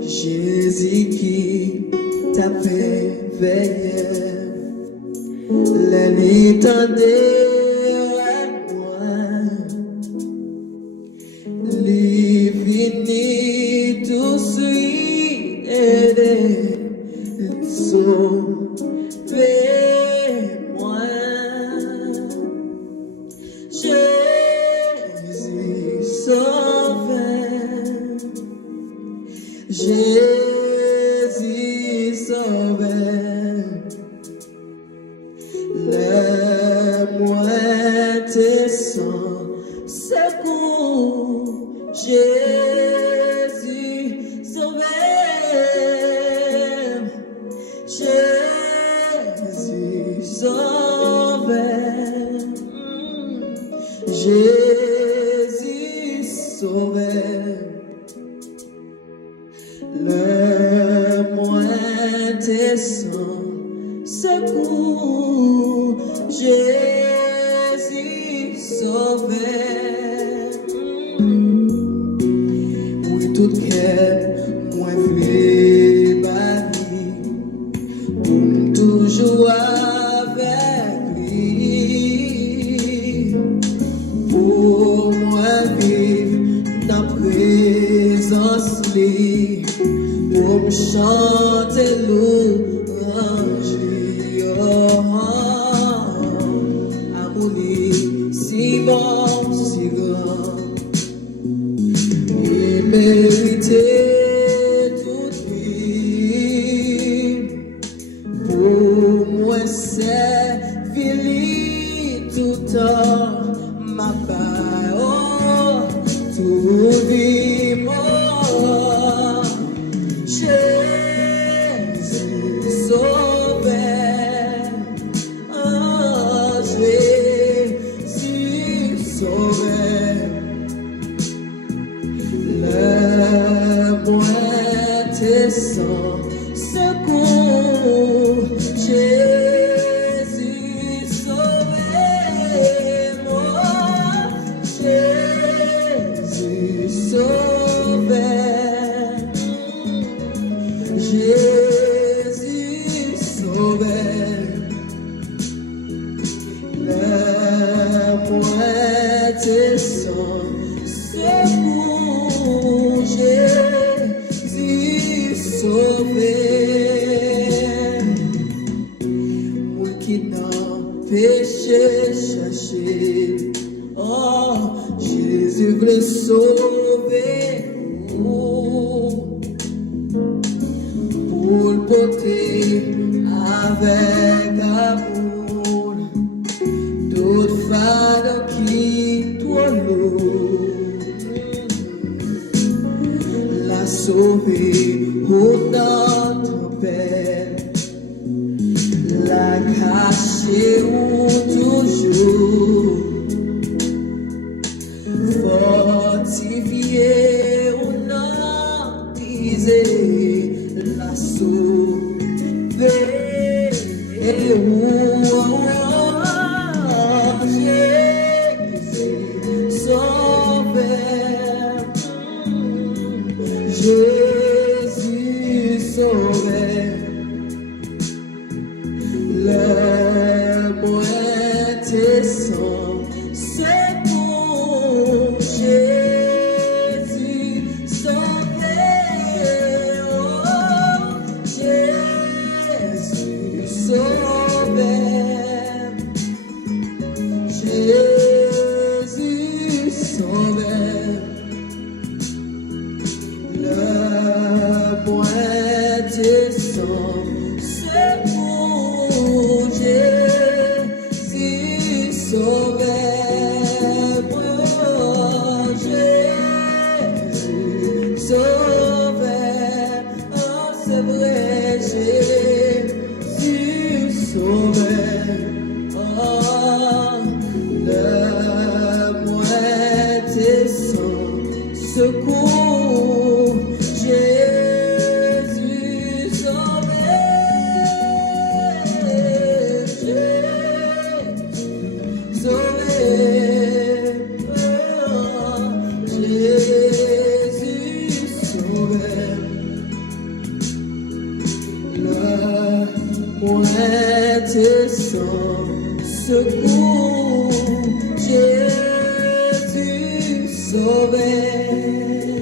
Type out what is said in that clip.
Jésus qui t'a fait veiller, la nuit avec moi, les finis tout suite et sauvé-moi. Jésus sauveur, Jésus sauveur, laisse-moi tes sans secours, Jésus sauveur, Jésus sauveur, Jésus sauveur. Le moins tes sans secours, Jésus sauveur. Oui, tout cœur, moi voulais ma vie, pour toujours avec lui, pour moi vivre dans la présence lui. Pour me chanter louange, amour si bon, si grand, et mérité toute vie. Pour moi, c'est fini tout temps, ma part, tout vie, moi. Jésus sauveur, oh Jésus sauveur, le moins tes sans secours, Jésus sauveur, moi, Jésus sauveur. Jésus sauveur, le moins tes sans secours, Jésus sauveur. Moi qui n'a péché cherché, oh Jésus veut sauver. Pour le porter avec amour, toute femme qui toi la sauver au tempête, la cacher ou toujours fortifier ou non disait la sauver. Jésus sauveur, Jésus sauveur, le moins tes sans secours, Jésus sauveur, oh, Jésus sauveur, Jésus sauveur, le tes sangs secours, Jésus sauvé, Jésus sauvé, oh, Jésus sauvé. La pointe sans secours, Jésus sauvé.